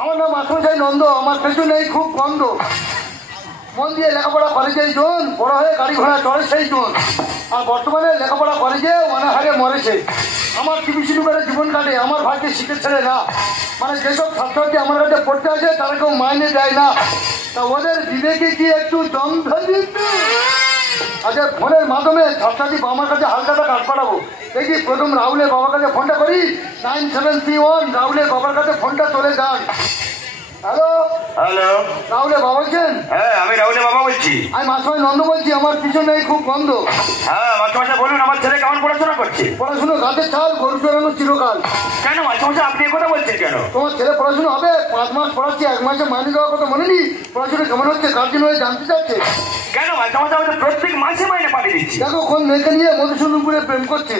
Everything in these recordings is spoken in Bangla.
আমার নাম মাস্টারমশাই নন্দ। আমার পেছনে খুব গন্ধ। মন দিয়ে লেখাপড়া করে যেই জন, বড় হয়ে গাড়ি ঘোড়া চড়ে সেই জন। আর বর্তমানে লেখাপড়া করে যে অনাহারে মরেছে। আমার টিভিসি করে জীবন কাটে, আমার ভাইকে শিখে ছেড়ে না। মানে যেসব ছাত্রছাত্রী আমার কাছে পড়তে আসে তারা কেউ মাইনে দেয় না। তা ওদের বিবেকে কি একটু যন্ত্র দিতে? আচ্ছা, ফোনের মাধ্যমে ছাত্রছাত্রী আমার কাছে হালকাটা কাজ পাঠাবো। দেখি প্রথম রাহুলের বাবার কাছে ফোনটা করি। 9731 রাহুলের বাবার কাছে ফোনটা চলে যান। হ্যালো হ্যালো, রাহুলের বাবা বলছেন? হ্যাঁ, আমি রাহুলের বাবা বলছি। আমি মাস্টারমশাই নন্দ বলছি। আমার পিছনে খুব গন্ধ। হ্যাঁ মাস্টারমশাই বলুন, আমার ছেলে কেমন পড়াশোনা করছে? পড়াশুনো গাছের ছাল, গরু চড়ানো চিরকাল। কেন মাস্টারমশাই আপনি কথা বলছেন কেন? তোমার ছেলে পড়াশুনো হবে? 5 মাস পড়াচ্ছি, 1 মাসে মাইনে দেওয়ার কথা মনে নেই? পড়াশুনো কেমন হচ্ছে গার্জেন হয়ে জানতে চাচ্ছে। কেন মাস্টারমশাই? আমি তো প্রত্যেক মাসে মাইনে পাঠিয়ে দিচ্ছি। দেখো কোন মেয়েকে নিয়ে মধুসূদনপুরে প্রেম করছে।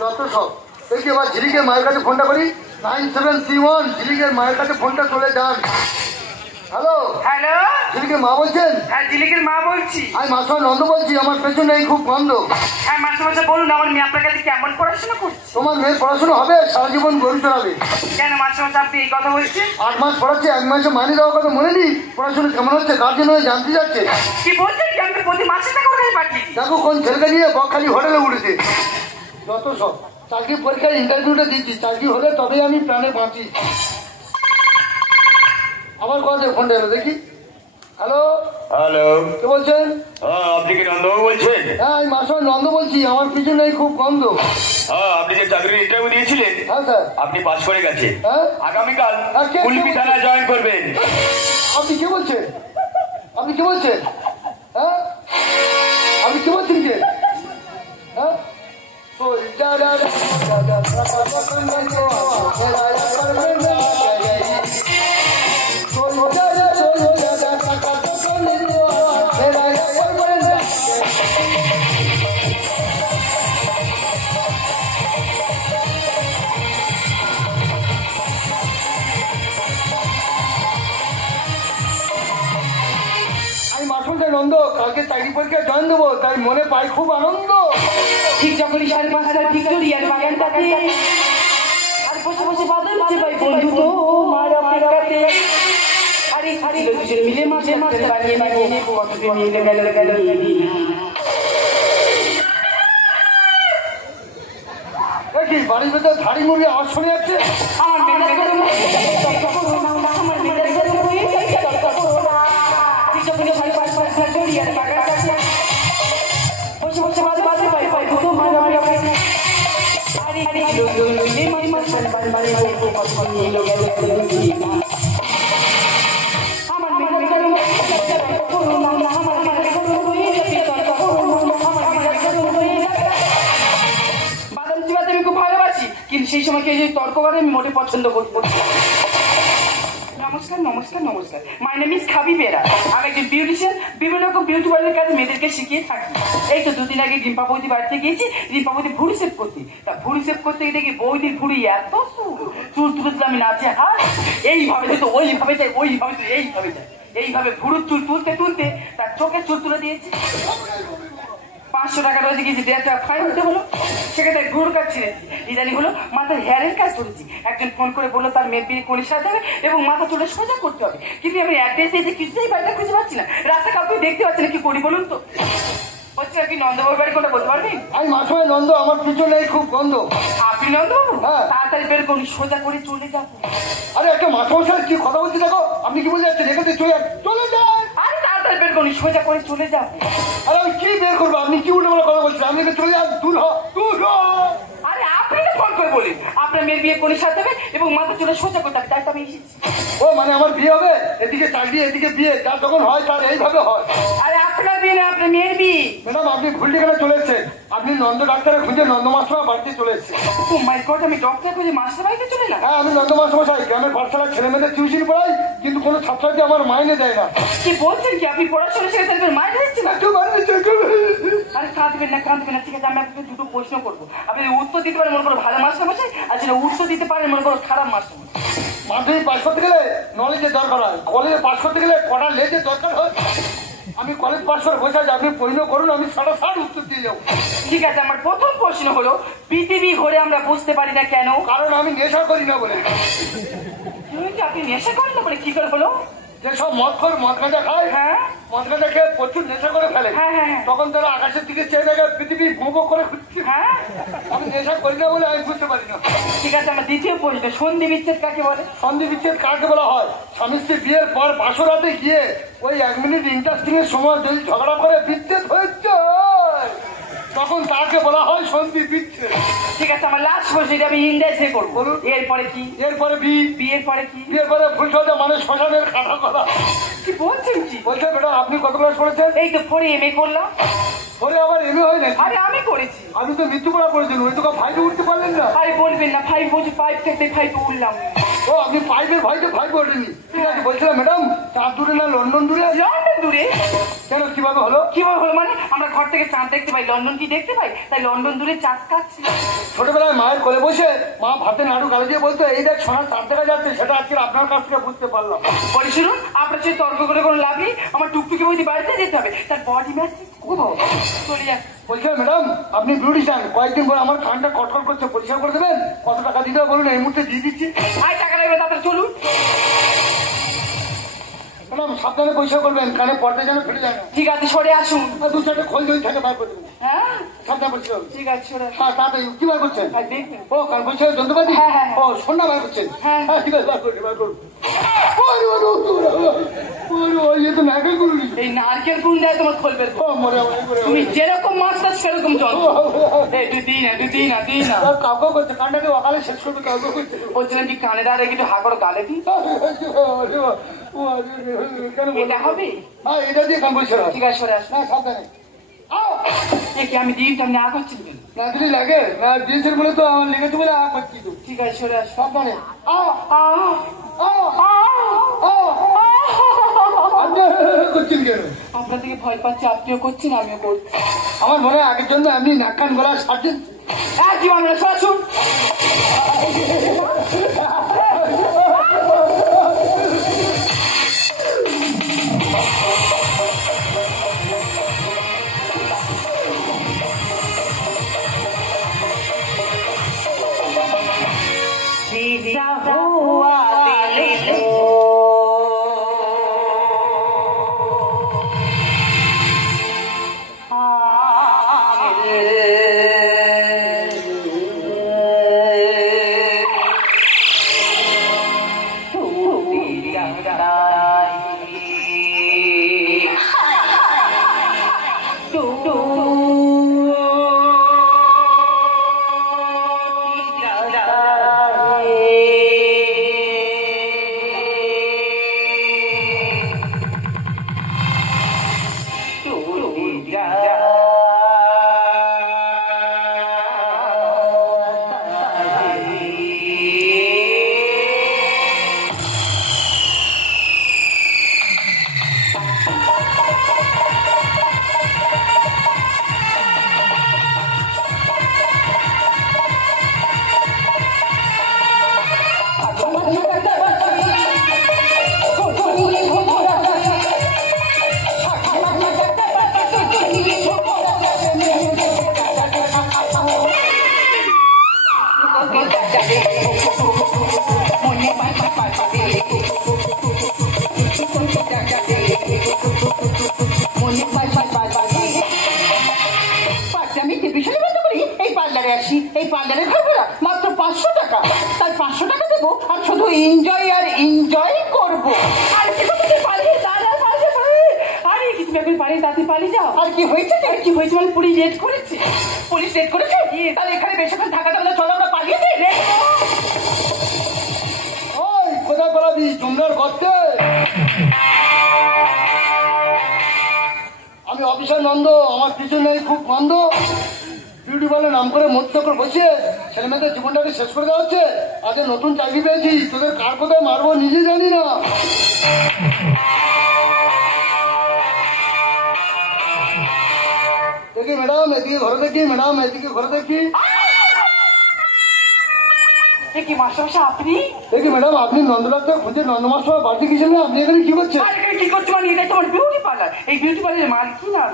যত সব দেখি। এবার ঝিলিকের মায়ের কাছে ফোনটা করি। 9731 ঝিলিকের মায়ের কাছে ফোনটা চলে যান। হ্যালো হ্যালো, ঝিলিকের মা বলছেন? হ্যাঁ ঝিলিকের মা বলছি। আমি মাস্টারমশাই নন্দ বলছি। আমার পেছনে খুব গন্ধ। হ্যাঁ মাস্টারমশাই বলুন, আমার মেয়ে আপনার কাছে কেমন পড়াশোনা করছে? তোমার মেয়ের পড়াশোনা হবে, সারা জীবন গরু চড়াবে। কেন মাস্টারমশাই আপনি এই কথা বলছেন? 8 মাস পড়াচ্ছে, 1 মাসে মাইনে দেওয়ার কথা মনে নেই? পড়াশোনা কেমন হচ্ছে গার্জেন হয়ে জানতে যাচ্ছে। কি বলছেন? কি আপনি প্রতি মাসে টাকা করে পাঠিয়ে? দেখো কোন ছেলেকে নিয়ে বকখালি হোটেলে উঠেছে। যত সব চাকরি পরীক্ষার ইন্টারভিউটা দিচ্ছি। চাকরি হলে তবেই আমি প্রাণে বাঁচি। আবার কথা ফোনটা এলো দেখি। হ্যালো হ্যালো, কে বলছেন? হ্যাঁ আপনি কি নন্দবাবু বলছেন? হ্যাঁ আমি মাস্টারমশাই নন্দ বলছি। আমার পিছনে খুব গন্ধ। হ্যাঁ, আপনি যে চাকরির ইন্টারভিউ দিয়েছিলেন হ্যাঁ স্যার। আপনি পাস করে গেছেন। হ্যাঁ আগামীকাল আর কে- কুলপি থানায় জয়েন করবেন। আপনি কি বলছেন? আপনি কি বলছেন? হ্যাঁ আপনি কি বলছেন যে? হ্যাঁ নন্দ কালকে চাকরি পরীক্ষায় জয়েন দেবো, তাই মনে পাই খুব আনন্দ। ঠিক যখন 5:30 ভিক্টোরিয়ার বাগানটাতে আর বসে বসে বাদল ভাই বন্ধু তো মারা পেটাতে আরে দুজন মিলে মাঝে মাঝে বানিয়ে বানিয়ে নেব কতদিন নিয়ে গেল দেখি বাড়ির ভেতর ধাড়ি মুড়ি আওয়াজ শুনে যাচ্ছে। আমার মেয়েটা করে আমার মেয়েটা যখন 5:30 ভিক্টোরিয়ার বাগানটাতে বসে বসে বাদল ভাই বন্ধু তো মারা পেটাতে আরে দুজন মিলে মাঝে মাঝে বানিয়ে নেব কতদিন নিয়ে গেল কিন্তু সেই সময় কেউ যদি তর্ক করে আমি মোটে পছন্দ করবো। নমস্কার নমস্কার নমস্কার, মাই নেম ইজ খাবি বেরা। আমি একজন বিউটিশিয়ান, বিভিন্ন রকম বিউটি পার্লারের কাছে মেয়েদেরকে শিখিয়ে থাকি। এই তো 2 দিন আগে রিম্পাবতী বাড়িতে গিয়েছি রিম্পাবতী ভুড়ি সেভ করতে। তা ভুড়ি সেভ করতে গিয়ে দেখি বৌদির ভুড়ি এত চুল তুলেছিলাম আমি নাচে হাত এইভাবে তো ওইভাবে যাই, ওইভাবে তো এইভাবে যাই, এইভাবে ভুড়ুর চুল তুলতে তুলতে তার চোখের চুল তুলে দিয়েছি। 500 টাকা রয়েছে গিয়েছি, 1.5 টাকা ফাইন দিতে হলো। সেখানে ঘুর কাটছি ইদানি হলো মাথার হেয়ারের কাজ করেছি। একজন ফোন করে বললো তার মেয়ের বিয়ে করে সাজাতে হবে এবং মাথা চুলে সোজা করতে হবে। কিন্তু আমি অ্যাড্রেস এসে কিছুতেই বাড়িটা খুঁজে পাচ্ছি না, রাস্তা কাউকে দেখতে পাচ্ছি না, কি করি বলুন তো? হচ্ছে কি নন্দবাবুর বাড়ি কোনটা বলতে পারবেন? আমি মাস্টারমশাই নন্দ। আমার পিছনে খুব গন্ধ। আপনি নন্দবাবু? হ্যাঁ। তাড়াতাড়ি বের করুন, সোজা করে চলে যাবো। আরে একটা মাস্টারমশাই কি কথা বলছি দেখো। আপনি কি বলে যাচ্ছেন? এখানে চলে যান। আরে তাড়াতাড়ি বের করুন, সোজা করে চলে যাবো। আরে আমি কি বের করবো? আপনি কি উল্টো বলে কথা বলছেন? আপনি চলে যান, দূর হ। আরে আপনি তো ফোন করে বলেন আপনার মেয়ের বিয়ে করে সাথে হবে এবং মাথা চুলে সোজা করতে হবে, তাই তো আমি এসেছি। ও মানে আমার বিয়ে হবে? এদিকে চাকরি এদিকে বিয়ে, যার যখন হয় তার এইভাবে হয়। আরে আপনার বিয়ে না, আপনার মেয়ের বিয়ে। ম্যাডাম আপনি ভুল ঠিকানা চলে এসেছেন। আপনি নন্দ ডাক্তারের খুঁজে নন্দ মাস্টার বাড়িতে চলে এসেছেন। ও মাই গড, আমি ডক্টর খুঁজে মাস্টার বাড়িতে চলে না? হ্যাঁ আমি নন্দ মাস্টারমশাই। গ্রামের পাঠশালার ছেলে মেয়েদের টিউশন পড়াই, কিন্তু কোনো ছাত্রছাত্রী আমার মাইনে দেয় না। কি বলছেন? কি আপনি পড়াশোনা শিখেছেন মাইনে দিচ্ছেন? আরে কাঁদবেন না কাঁদবেন না, ঠিক আছে। আমি আপনাকে 2টো প্রশ্ন করবো, আপনি উত্তর দিতে পারেন মনে করো ভালো মাস্টারমশাই, আর যেটা উত্তর দিতে পারেন মনে করো খারাপ মাস্টারমশাই। মাধ্যমিক পাস করতে গেলে নলেজের দরকার হয়, কলেজে পাস করতে গেলে কড়া লেজের দরকার হয়। আমি কলেজ পাস করে বসে আছি, আপনি প্রশ্ন করুন, আমি 60 উত্তর দিয়ে যাবো। ঠিক আছে, আমার প্রথম প্রশ্ন হলো পৃথিবী ঘোরে আমরা বুঝতে পারি না কেন? কারণ আমি নেশা করি না বলে। আপনি নেশা করেন না বলে কি করে হলো? যেসব মদ গাঁজা খায়, হ্যাঁ মদ গাঁজা খেয়ে প্রচুর নেশা করে ফেলে, হ্যাঁ হ্যাঁ তখন তারা আকাশের দিকে চেয়ে দেখে পৃথিবী ভোগ করে ঘুরছে। হ্যাঁ। আমি নেশা করি না বলে আমি বুঝতে পারি না। ঠিক আছে, আমার দ্বিতীয় প্রশ্ন, সন্ধি বিচ্ছেদ কাকে বলে? সন্ধি বিচ্ছেদ কাকে বলা হয়? স্বামী স্ত্রী বিয়ের পর বাসরাতে গিয়ে ওই 1 মিনিট ইন্টারেস্টিং এর সময় যদি ঝগড়া করে বিচ্ছেদ হয়েছে, তখন তাকে বলা হয় সন্ধি বিচ্ছেদ। ঠিক আছে, আমার লাস্ট প্রশ্ন, এটা আমি ইংরেজিতে করবো। বলুন। এরপরে কি? এরপরে বিয়ের পরে কি? বিয়ের পরে ফুলসজ্জা মানে শ্মশানের খাতা করা। কি বলছেন কি? বলছে ম্যাডাম আপনি কত ক্লাস পড়েছেন? এই তো পরে এমএ করলাম। পরে আবার এমএ হয় না? আরে আমি করেছি। আপনি তো মৃত্যুপড়া পড়েছেন, ওই তো ভাইকে উঠতে পারলেন না। আরে বলবেন না, 5 বছর 5 থেকে 5 উঠলাম। ও আপনি পাইপের ভাইকে ভাই ওঠেনি। ঠিক আছে, বলছিলাম ম্যাডাম চাঁদ দূরে না লন্ডন দূরে? লন্ডন দূরে। কেন কিভাবে হলো? কিভাবে হলো মানে? আমরা ঘর থেকে চাঁদ দেখতে পাই, লন্ডন কি দেখতে পাই? তাই লন্ডন দূরে চাঁদ কাটছি। ছোটবেলায় মায়ের কোলে বসে মা ভাতে নাড়ু গালে দিয়ে বলতো এই দেখ সোনার চাঁদ দেখা যাচ্ছে, সেটা আজকে আপনার কাছ থেকে বুঝতে পারলাম। বলি শুনুন, আপনার সাথে তর্ক করে কোনো লাভ নেই, আমার টুকটুকি বৌদি বাড়িতে যেতে হবে, তার বডি ম্যাচ চলে যাচ্ছে। বলছিলাম ম্যাডাম আপনি বিউটিশিয়ান, কয়েকদিন পরে আমার কানটা কটকট করছে, পরিষ্কার করে দেবেন? কত টাকা দিতে হবে বলুন, এই মুহূর্তে দিয়ে দিচ্ছি। আয় টাকা লাগবে, তাড়াতাড়ি চলুন। ম্যাডাম সাবধানে পরিষ্কার করবেন, কানে পর্দা যেন ফেটে যায় না। ঠিক আছে, সরে আসুন। আর 2-4টে খোল যদি থাকে বার করে দেবেন। হ্যাঁ সাবধানে পরিষ্কার করবেন। ঠিক আছে, সরে আসুন। হ্যাঁ তাড়াতাড়ি কি বার করছেন? আর দেখবেন। ও কান পরিষ্কার যন্ত্রপাতি? হ্যাঁ, হ্যাঁ, ও সন্ধ্যা বার করছেন? হ্যাঁ। হ্যাঁ ঠিক আছে, বার করুন বার করুন। ইয়ে তো নারকেল গুলি। এই নারকেল কোন দেয় তোমার খোলবে? মরে মরে তুমি যেরকম মাছটা সেরকম জল। এই দুই দিন না। কাউকে করছে, কানটাকে অকালে শেষ করবে কাউকে করছে। বলছিলাম কি কানে দাঁড়িয়ে একটু হাগড় গালে দিই, এটা হবে? হ্যাঁ এটা দিয়ে কান পরিষ্কার হয়। ঠিক আছে, সরে আসুন। না সাবধানে। কি আমি দিন সামনে আ করছি? না দিলে লাগে না, দিয়েছেন বলে তো আমার লেগেছে বলে আ করছি তো। ঠিক আছে, সরে আসুন। সাবধানে। করছেন কেন? আপনার থেকে ভয় পাচ্ছি, আপনিও করছেন আমিও করছি। আমার মনে হয় আগের জন্য এমনি নাক কান গলা সার্জেন। কি মানে আসুন। এই পার্লারে খাবো না, মাত্র 500 টাকা, তাই 500 টাকা দেবো আর শুধু এনজয় আর এনজয় করবো। আর কি করতে পালিয়ে দাঁড়া পালিয়ে আরে কি তুমি এখন পালিয়ে তাতে পালিয়ে যাও? আর কি হয়েছে? আর কি হয়েছে মানে পুলিশ রেড করেছে। পুলিশ রেড করেছে? তাহলে এখানে বেশিক্ষণ থাকা যাবে না, চলো আমরা পালিয়ে যাই। ওই কোথায় পালাবি? তোমরার করতে আমি অফিসার নন্দ, আমার কিছু নেই, খুব মন্দ। বিউটি পার্লার নাম করে মধ্য করে বসে ছেলে মেয়েদের জীবনটাকে শেষ করে দেওয়া হচ্ছে। আজ নতুন চাকরি পেয়েছি, তোদের কার কোথায় মারবো নিজে জানি না। দেখি ম্যাডাম এদিকে ঘরে দেখি, ম্যাডাম এদিকে ঘরে দেখি। কি মাস্টারমশাই আপনি? দেখি ম্যাডাম, আপনি নন্দলালকে খুঁজে নন্দমাস্টার বাড়িতে গেছেন না? আপনি এখানে কি করছেন? আর এখানে কি করছো মানে? এটা তোমার বিউটি পার্লার। এই বিউটি পার্লারের মালিক কি নাম?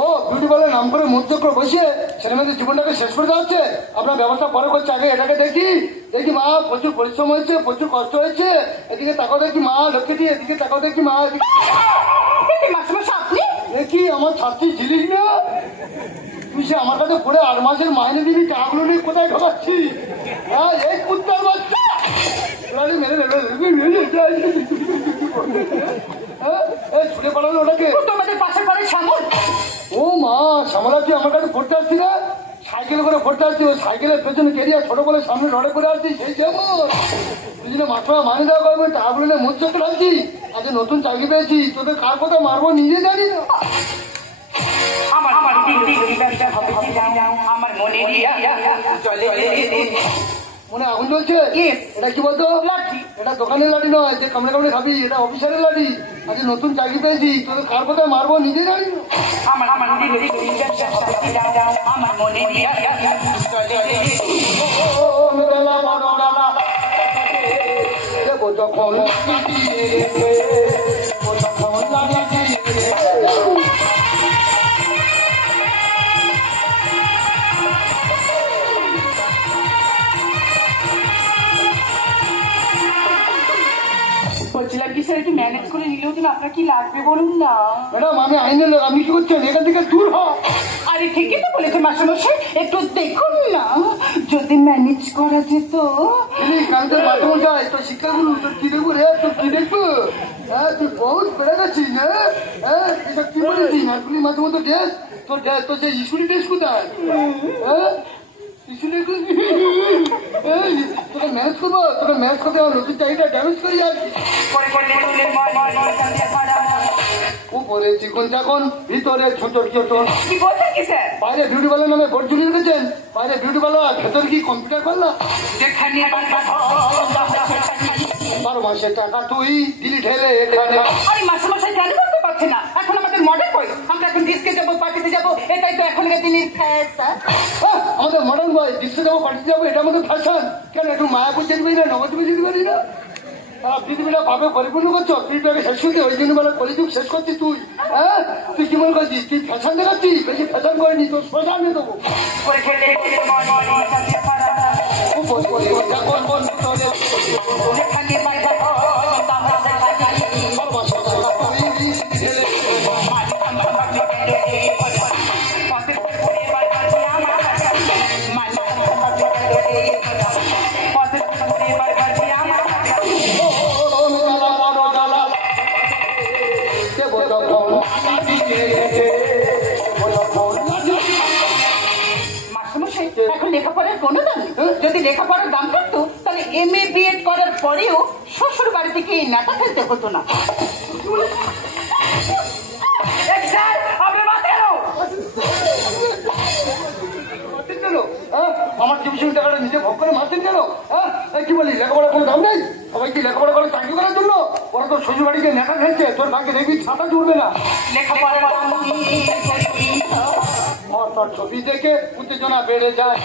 ও বিউটি পার্লার নাম করে মধ্যক্র বসিয়ে ছেলেমেয়েদের জীবনটাকে শেষ করে দেওয়া হচ্ছে। আপনার ব্যবস্থা পরে করছে, আগে এটাকে দেখি। দেখি মা, প্রচুর পরিশ্রম হয়েছে, প্রচুর কষ্ট হয়েছে। এদিকে তাকাও দেখি মা লক্ষ্মীটি, এদিকে তাকাও দেখি মা। মাস্টারমশাই আপনি? দেখি আমার ছাত্রী ঝিলিস না, তুই সে আমার কাছে পড়ে 8 মাসের মাইনে দিবি, টাকাগুলো নিয়ে কোথায় ঢোকাচ্ছি? হ্যাঁ, এই কুত্তার বাচ্চা ছুটে পালালো ওটাকে। তোমাদের পাশে পড়ে শ্যামল। ও মা, শ্যামলা তুই আমার কাছে পড়তে আসছি না? সাইকেলে করে পড়তে আসছি, ওই সাইকেলের পেছনে কেরিয়া ছোট করে সামনে লড়ে করে আসছি, সেই যেমন তুই যদি মাস্টার মানি দেওয়া করবে, টাকাগুলো নিয়ে মুখ চোখে রাখছি। আজ নতুন চাকরি পেয়েছি, তোদের কার কথা মারবো নিজে জানি না। আমার মনে মনে আগুন জ্বলছে? এটা কি বলতো? এটা দোকানের লাঠি নয় যে কামড়ে কামড়ে খাবি, এটা অফিসারের লাঠি। আজ নতুন চাকরি পেয়েছি, তোদের কার কথা মারবো নিজে জানি না। আমার মনে বলছিলাম কি স্যার, একটু ম্যানেজ করে নিলেও কিন্তু আপনার কি লাগবে বলুন না? ম্যাডাম আমি আইনের লোক, আপনি কি করছেন? এখান থেকে দূর হ। আরে ঠিকই তো বলেছে মাস্টারমশাই, একটু দেখুন না যদি ম্যানেজ করা যেত। কালকে বাথরুম যায় তো শিক্ষাগুলো তোর কি দেখবো রে? তোর কি দেখবো? হ্যাঁ, তুই বহুত বেড়ে গেছিস না? হ্যাঁ, এটা কি বলেছিস? নারকুলির মাঝে মতো ড্রেস, তোর যে স্কুলের ড্রেস কোথায়? হ্যাঁ, তোকে ম্যানেজ করবো, তোকে ম্যানেজ করতে আমার নতুন চাহিদা ড্যামেজ করে যাচ্ছি। উপরে চিকন চাকন, ভিতরে ছোট ছোট। কি বলছেন কি স্যার? বাইরে বিউটি পার্লার নামে বোর্ড ঝুলিয়ে রেখেছেন। বাইরে বিউটি পার্লার, ভেতরে কি কম্পিউটার পার্লার? 12 মাসের টাকা তুই দিলি ঢেলে এখানে। আরে মাস্টারমশাই জানি করতে পারছে না, এখন আমাদের মডেল কই? আমরা এখন ডিস্কে যাবো, পার্টিতে যাবো, এটাই তো এখনকার দিনের ফ্যাশন। আমাদের মডার্ন বয়, ডিস্কো যাবো, পার্টিতে যাবো, এটা আমাদের ফ্যাশন। কেন একটু মায়াপুর যেতে পারি না, নবদ্বীপে যেতে পারি না? পৃথিবীটা ভাবে পরিপূর্ণ করছো, পৃথিবীটাকে শেষ করতে ওই জন্য বলে কলিযুগ শেষ করছিস তুই। হ্যাঁ, তুই কি মনে করছিস তুই ফ্যাশন দেখাচ্ছিস? বেশি ফ্যাশন করিনি, তোর সোজা নিয়ে দেবো। এখন লেখাপড়ার কোনো দাম নেই। যদি লেখাপড়ার দাম থাকতো তাহলে MA BEd করার পরেও শ্বশুর বাড়ি থেকে নেতা ফেলতে হতো না। আমার টিউশন টাকাটা নিজে ভোগ করে মারতেন কেন? হ্যাঁ, কি বলি, লেখাপড়া কোনো দাম নেই? সবাই কি লেখাপড়া করে চাকরি করার জন্য? ওরা তোর শ্বশুর বাড়িতে নেতা ফেলছে, তোর ভাগ্যে দেখবি ছাতা জুড়বে না। তোর ছবি দেখে উত্তেজনা বেড়ে যায়।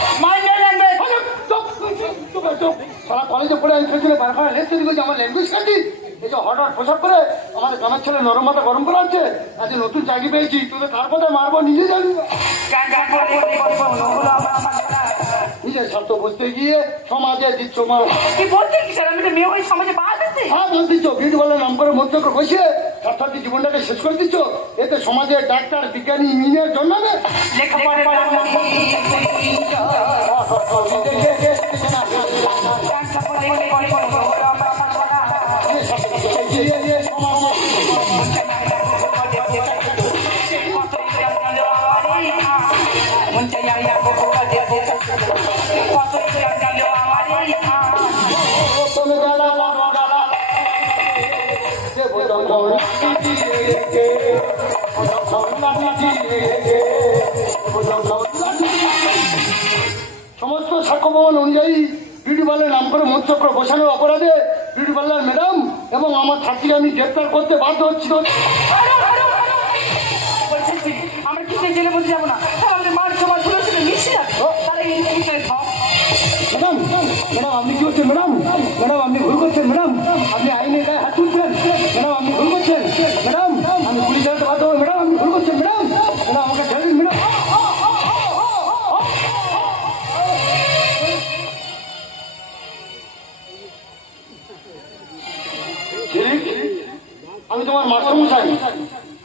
সারা কলেজে পড়ে আমি পেছনে বারবার লেখতে দিল যে আমার ল্যাঙ্গুয়েজ কাটি। এই যে হঠাৎ পোশাক করে আমাদের গ্রামের ছেলে নরম মাথা গরম করা হচ্ছে। আজ নতুন চাকরি পেয়েছি, তোদের কার কথা মারবো নিজে জানি না। নিজের স্বার্থ বুঝতে গিয়ে সমাজে দিচ্ছ মা। কি বলছেন কি স্যার? আমি তো মেয়ে হয়ে সমাজে বাধা দিচ্ছি। হ্যাঁ, বাদ দিচ্ছ, বিউটি পার্লার নাম করে মধ্যে বসে ছাত্রছাত্রী জীবনটাকে শেষ করে দিচ্ছ। এতে সমাজে ডাক্তার, বিজ্ঞানী, ইঞ্জিনিয়ার জন্মাবে। সমস্ত সাক্ষ্য প্রমাণ অনুযায়ী বিউটি পার্লার নাম করে মধ্যচক্র বসানোর অপরাধে বিউটি পার্লার ম্যাডাম এবং আমার ছাত্রীকে আমি গ্রেপ্তার করতে বাধ্য হচ্ছি। আমরা কি জেলে বলতে যাবো না? আমাদের মান সমাজ মিশে যাবে। ম্যাডাম ম্যাডাম আপনি কি করছেন ম্যাডাম? ম্যাডাম আপনি ভুল করছেন ম্যাডাম, আপনি আইনের গায়ে হাত তুলছেন ম্যাডাম, আপনি ভুল করছেন ম্যাডাম, আমি পুলিশ জানাতে বাধ্য হবো ম্যাডাম, আপনি ভুল করছেন ম্যাডাম, ম্যাডাম আমাকে ছেড়ে দিন ম্যাডাম। আমি তোমার মাস্টারমশাই,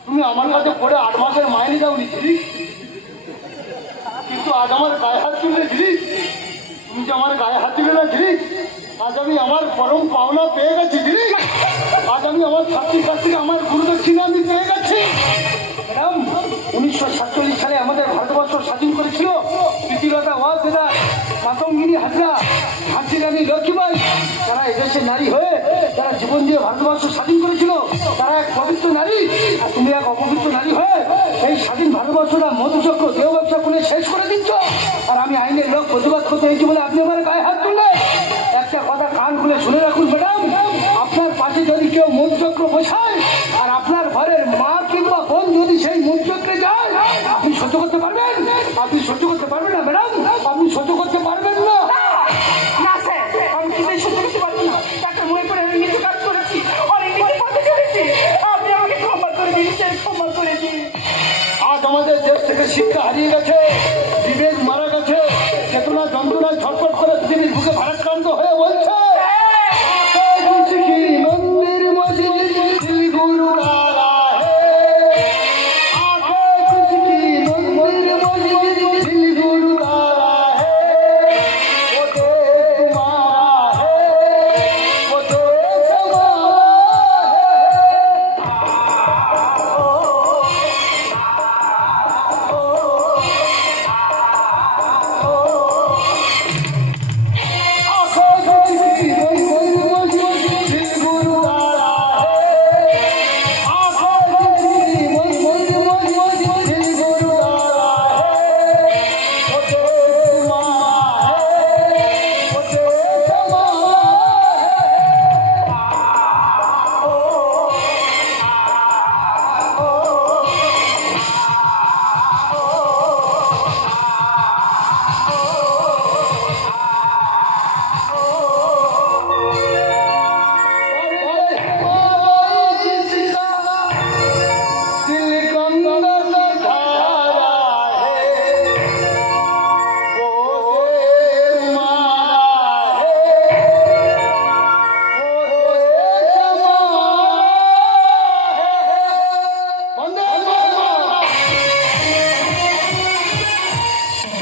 তুমি আমার কাছে পড়ে 8 মাসের মাইনে দাওনি ঝিলিক, কিন্তু আজ আমার গায়ে হাত তুললে ঝিলিক, তুমি যে আমার গায়ে হাত দিলে না ঝিলিক, আজ আমি আমার পরম পাওনা পেয়ে গেছি ঝিলিক, আজ আমি আমার ছাত্রীর কাছ থেকে আমার গুরুদক্ষিণা আমি পেয়ে গেছি। ম্যাডাম 1947 সালে আমাদের ভারতবর্ষ স্বাধীন করেছিল প্রীতিলতা ওয়াজেদা, মাতঙ্গিনী হাজরা, ঝাঁসি রানী লক্ষ্মীবাই, তারা এদেশের নারী হয়ে যারা জীবন দিয়ে ভারতবর্ষ স্বাধীন করেছিল, তারা এক পবিত্র নারী, আর তুমি এক অপবিত্র নারী হয়ে এই স্বাধীন ভারতবর্ষটা মধুচক্র দেহ ব্যবসা করে শেষ করে দিচ্ছ। আর আমি আইনের লোক প্রতিবাদ করতে হয়েছি বলে আপনি আমার গায়ে হাত তুললেন। একটা কথা কান খুলে শুনে রাখুন ম্যাডাম, আপনার পাশে যদি কেউ মধুচক্র বসায় আর আপনার ঘরের মা কিংবা বোন যদি সেই মধুচক্রে যায়, আপনি সহ্য করতে পারবেন? আপনি সহ্য করতে পারবেন?